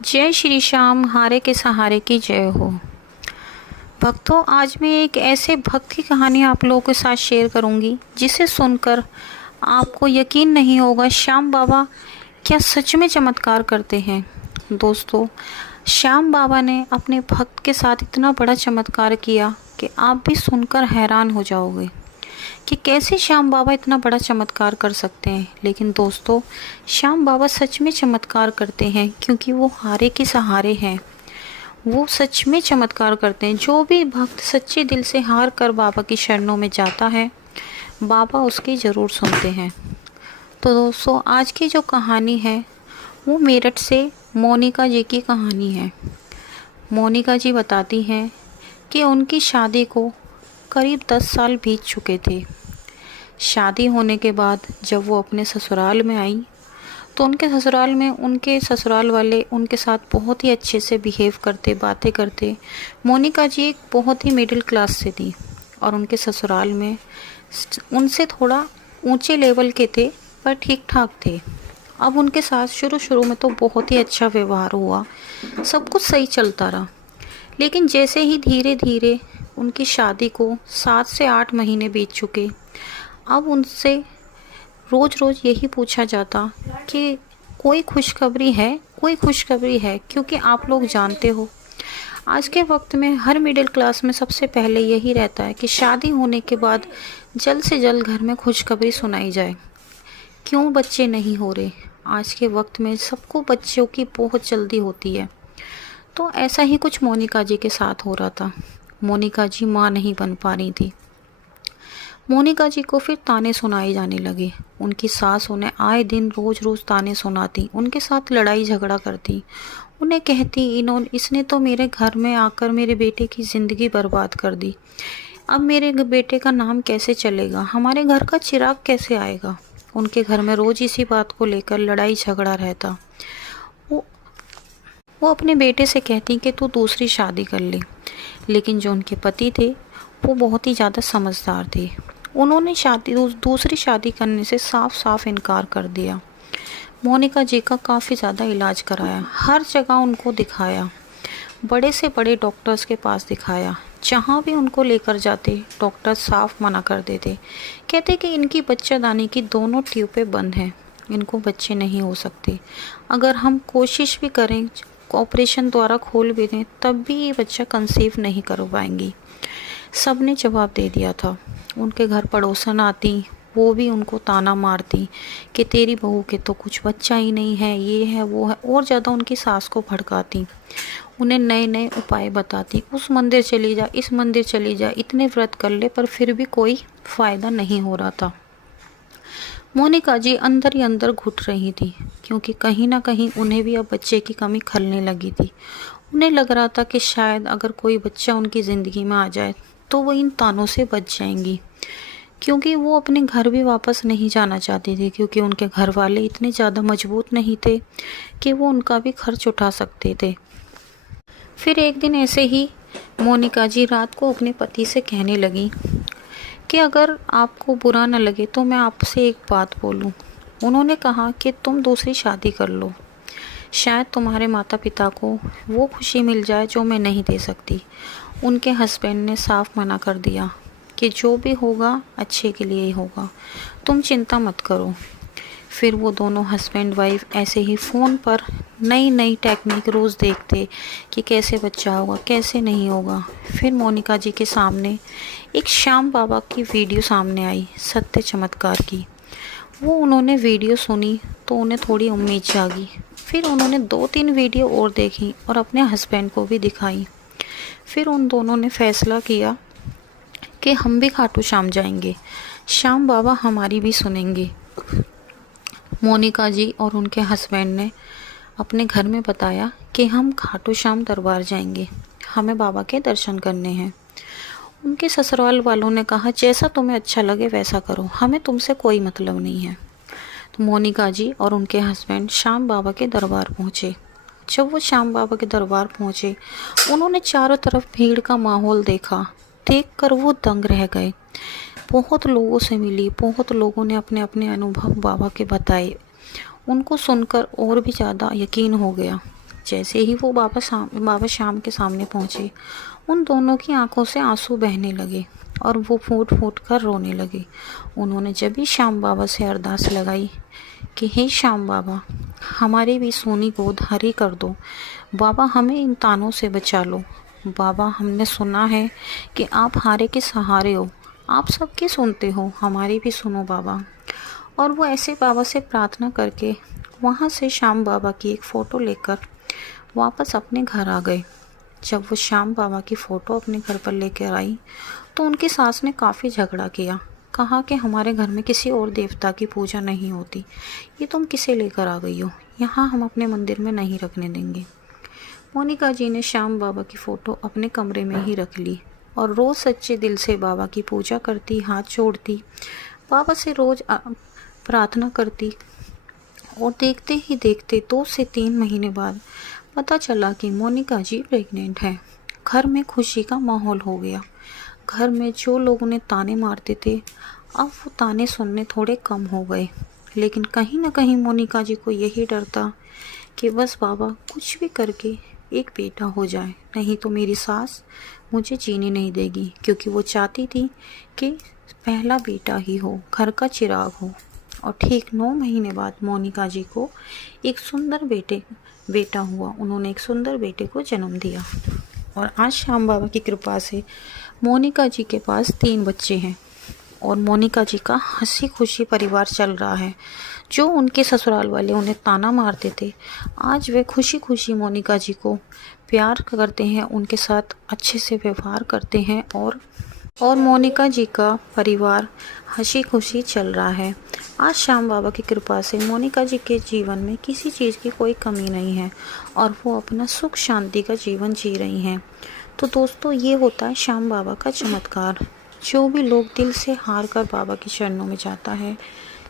जय श्री श्याम, हारे के सहारे की जय हो। भक्तों, आज मैं एक ऐसे भक्त की कहानी आप लोगों के साथ शेयर करूंगी जिसे सुनकर आपको यकीन नहीं होगा श्याम बाबा क्या सच में चमत्कार करते हैं। दोस्तों, श्याम बाबा ने अपने भक्त के साथ इतना बड़ा चमत्कार किया कि आप भी सुनकर हैरान हो जाओगे कि कैसे श्याम बाबा इतना बड़ा चमत्कार कर सकते हैं। लेकिन दोस्तों, श्याम बाबा सच में चमत्कार करते हैं क्योंकि वो हारे के सहारे हैं। वो सच में चमत्कार करते हैं। जो भी भक्त सच्चे दिल से हार कर बाबा की शरणों में जाता है, बाबा उसकी ज़रूर सुनते हैं। तो दोस्तों, आज की जो कहानी है वो मेरठ से मोनिका जी की कहानी है। मोनिका जी बताती हैं कि उनकी शादी को करीब 10 साल बीत चुके थे। शादी होने के बाद जब वो अपने ससुराल में आई तो उनके ससुराल में उनके ससुराल वाले उनके साथ बहुत ही अच्छे से बिहेव करते, बातें करते। मोनिका जी एक बहुत ही मिडिल क्लास से थी और उनके ससुराल में उनसे थोड़ा ऊंचे लेवल के थे पर ठीक ठाक थे। अब उनके साथ शुरू में तो बहुत ही अच्छा व्यवहार हुआ, सब कुछ सही चलता रहा। लेकिन जैसे ही धीरे धीरे उनकी शादी को 7 से 8 महीने बीत चुके, अब उनसे रोज़ रोज़ यही पूछा जाता कि कोई खुशखबरी है, कोई खुशखबरी है। क्योंकि आप लोग जानते हो आज के वक्त में हर मिडिल क्लास में सबसे पहले यही रहता है कि शादी होने के बाद जल्द से जल्द घर में खुशखबरी सुनाई जाए। क्यों बच्चे नहीं हो रहे? आज के वक्त में सबको बच्चों की बहुत जल्दी होती है। तो ऐसा ही कुछ मोनिका जी के साथ हो रहा था। मोनिका जी माँ नहीं बन पा रही थी। मोनिका जी को फिर ताने सुनाए जाने लगे। उनकी सास उन्हें आए दिन रोज़ रोज़ ताने सुनाती, उनके साथ लड़ाई झगड़ा करती, उन्हें कहती इसने तो मेरे घर में आकर मेरे बेटे की ज़िंदगी बर्बाद कर दी। अब मेरे बेटे का नाम कैसे चलेगा, हमारे घर का चिराग कैसे आएगा। उनके घर में रोज़ इसी बात को लेकर लड़ाई झगड़ा रहता। वो अपने बेटे से कहती कि तू दूसरी शादी कर ले। लेकिन जो उनके पति थे वो बहुत ही ज़्यादा समझदार थे। उन्होंने दूसरी शादी करने से साफ साफ इनकार कर दिया। मोनिका जी का काफ़ी ज़्यादा इलाज कराया, हर जगह उनको दिखाया, बड़े से बड़े डॉक्टर्स के पास दिखाया। जहाँ भी उनको लेकर जाते डॉक्टर साफ मना कर देते, कहते कि इनकी बच्चादानी की दोनों ट्यूबें बंद हैं, इनको बच्चे नहीं हो सकते। अगर हम कोशिश भी करें, ऑपरेशन द्वारा खोल भी दें, तब भी ये बच्चा कंसीव नहीं कर पाएंगी। सब ने जवाब दे दिया था। उनके घर पड़ोसन आती, वो भी उनको ताना मारती कि तेरी बहू के तो कुछ बच्चा ही नहीं है, ये है वो है, और ज़्यादा उनकी सास को भड़काती, उन्हें नए नए उपाय बताती, उस मंदिर चली जा, इस मंदिर चली जा, इतने व्रत कर ले, पर फिर भी कोई फ़ायदा नहीं हो रहा था। मोनिका जी अंदर ही अंदर घुट रही थी क्योंकि कहीं ना कहीं उन्हें भी अब बच्चे की कमी खलने लगी थी। उन्हें लग रहा था कि शायद अगर कोई बच्चा उनकी ज़िंदगी में आ जाए तो वो इन तानों से बच जाएंगी। क्योंकि वो अपने घर भी वापस नहीं जाना चाहती थी, क्योंकि उनके घर वाले इतने ज़्यादा मजबूत नहीं थे कि वो उनका भी खर्च उठा सकते थे। फिर एक दिन ऐसे ही मोनिका जी रात को अपने पति से कहने लगी कि अगर आपको बुरा न लगे तो मैं आपसे एक बात बोलूं। उन्होंने कहा कि तुम दूसरी शादी कर लो, शायद तुम्हारे माता पिता को वो खुशी मिल जाए जो मैं नहीं दे सकती। उनके हस्बैंड ने साफ मना कर दिया कि जो भी होगा अच्छे के लिए ही होगा, तुम चिंता मत करो। फिर वो दोनों हस्बैंड वाइफ ऐसे ही फ़ोन पर नई नई टेक्निक रोज़ देखते कि कैसे बच्चा होगा, कैसे नहीं होगा। फिर मोनिका जी के सामने एक श्याम बाबा की वीडियो सामने आई, सत्य चमत्कार की। वो उन्होंने वीडियो सुनी तो उन्हें थोड़ी उम्मीद जागी। फिर उन्होंने 2-3 वीडियो और देखी और अपने हस्बैंड को भी दिखाई। फिर उन दोनों ने फैसला किया कि हम भी खाटू श्याम जाएंगे, श्याम बाबा हमारी भी सुनेंगे। मोनिका जी और उनके हस्बैंड ने अपने घर में बताया कि हम खाटू श्याम दरबार जाएंगे, हमें बाबा के दर्शन करने हैं। उनके ससुराल वालों ने कहा जैसा तुम्हें अच्छा लगे वैसा करो, हमें तुमसे कोई मतलब नहीं है। तो मोनिका जी और उनके हस्बैंड श्याम बाबा के दरबार पहुँचे। जब वो श्याम बाबा के दरबार पहुँचे, उन्होंने चारों तरफ भीड़ का माहौल देखा। देखकर वो दंग रह गए। बहुत लोगों से मिली, बहुत लोगों ने अपने अपने अनुभव बाबा के बताए। उनको सुनकर और भी ज़्यादा यकीन हो गया। जैसे ही वो बाबा श्याम के सामने पहुँचे, उन दोनों की आंखों से आंसू बहने लगे और वो फूट फूट कर रोने लगे। उन्होंने जब भी श्याम बाबा से अरदास लगाई कि हे श्याम बाबा, हमारी भी सोनी गोद हरी कर दो, बाबा हमें इन तानों से बचा लो। बाबा, हमने सुना है कि आप हारे के सहारे हो, आप सबकी सुनते हो, हमारी भी सुनो बाबा। और वो ऐसे बाबा से प्रार्थना करके वहाँ से श्याम बाबा की एक फ़ोटो लेकर वापस अपने घर आ गए। जब वो श्याम बाबा की फ़ोटो अपने घर पर लेकर आई तो उनकी सास ने काफ़ी झगड़ा किया। कहा कि हमारे घर में किसी और देवता की पूजा नहीं होती, ये तुम किसे लेकर आ गई हो, यहाँ हम अपने मंदिर में नहीं रखने देंगे। मोनिका जी ने श्याम बाबा की फ़ोटो अपने कमरे में ही रख ली और रोज़ सच्चे दिल से बाबा की पूजा करती, हाथ जोड़ती, बाबा से रोज़ प्रार्थना करती। और देखते ही देखते 2 से 3 महीने बाद पता चला कि मोनिका जी प्रेग्नेंट है। घर में खुशी का माहौल हो गया। घर में जो लोग उन्हें ताने मारते थे, अब वो ताने सुनने थोड़े कम हो गए। लेकिन कहीं ना कहीं मोनिका जी को यही डर था कि बस बाबा कुछ भी करके एक बेटा हो जाए, नहीं तो मेरी सास मुझे जीने नहीं देगी, क्योंकि वो चाहती थी कि पहला बेटा ही हो, घर का चिराग हो। और ठीक 9 महीने बाद मोनिका जी को एक सुंदर बेटा हुआ। उन्होंने एक सुंदर बेटे को जन्म दिया और आज श्याम बाबा की कृपा से मोनिका जी के पास 3 बच्चे हैं और मोनिका जी का हंसी खुशी परिवार चल रहा है। जो उनके ससुराल वाले उन्हें ताना मारते थे, आज वे खुशी खुशी मोनिका जी को प्यार करते हैं, उनके साथ अच्छे से व्यवहार करते हैं और मोनिका जी का परिवार हंसी खुशी चल रहा है। आज श्याम बाबा की कृपा से मोनिका जी के जीवन में किसी चीज़ की कोई कमी नहीं है और वो अपना सुख शांति का जीवन जी रही हैं। तो दोस्तों, ये होता है श्याम बाबा का चमत्कार। जो भी लोग दिल से हार कर बाबा के चरणों में जाता है,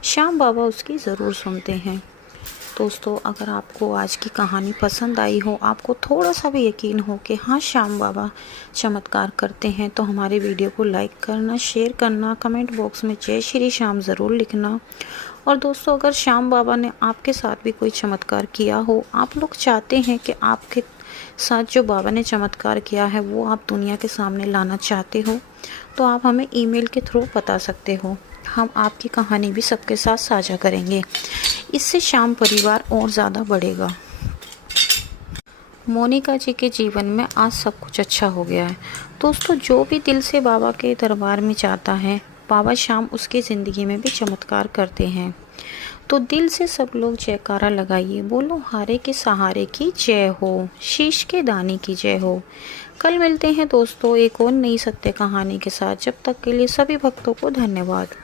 श्याम बाबा उसकी ज़रूर सुनते हैं। दोस्तों, अगर आपको आज की कहानी पसंद आई हो, आपको थोड़ा सा भी यकीन हो कि हाँ श्याम बाबा चमत्कार करते हैं, तो हमारे वीडियो को लाइक करना, शेयर करना, कमेंट बॉक्स में जय श्री श्याम ज़रूर लिखना। और दोस्तों, अगर श्याम बाबा ने आपके साथ भी कोई चमत्कार किया हो, आप लोग चाहते हैं कि आपके साथ जो बाबा ने चमत्कार किया है वो आप दुनिया के सामने लाना चाहते हो, तो आप हमें ईमेल के थ्रू बता सकते हो। हम आपकी कहानी भी सबके साथ साझा करेंगे। इससे श्याम परिवार और ज़्यादा बढ़ेगा। मोनिका जी के जीवन में आज सब कुछ अच्छा हो गया है। दोस्तों, जो भी दिल से बाबा के दरबार में जाता है, बाबा श्याम उसकी ज़िंदगी में भी चमत्कार करते हैं। तो दिल से सब लोग जयकारा लगाइए, बोलो हारे के सहारे की जय हो, शीश के दानी की जय हो। कल मिलते हैं दोस्तों एक और नई सत्य कहानी के साथ। जब तक के लिए सभी भक्तों को धन्यवाद।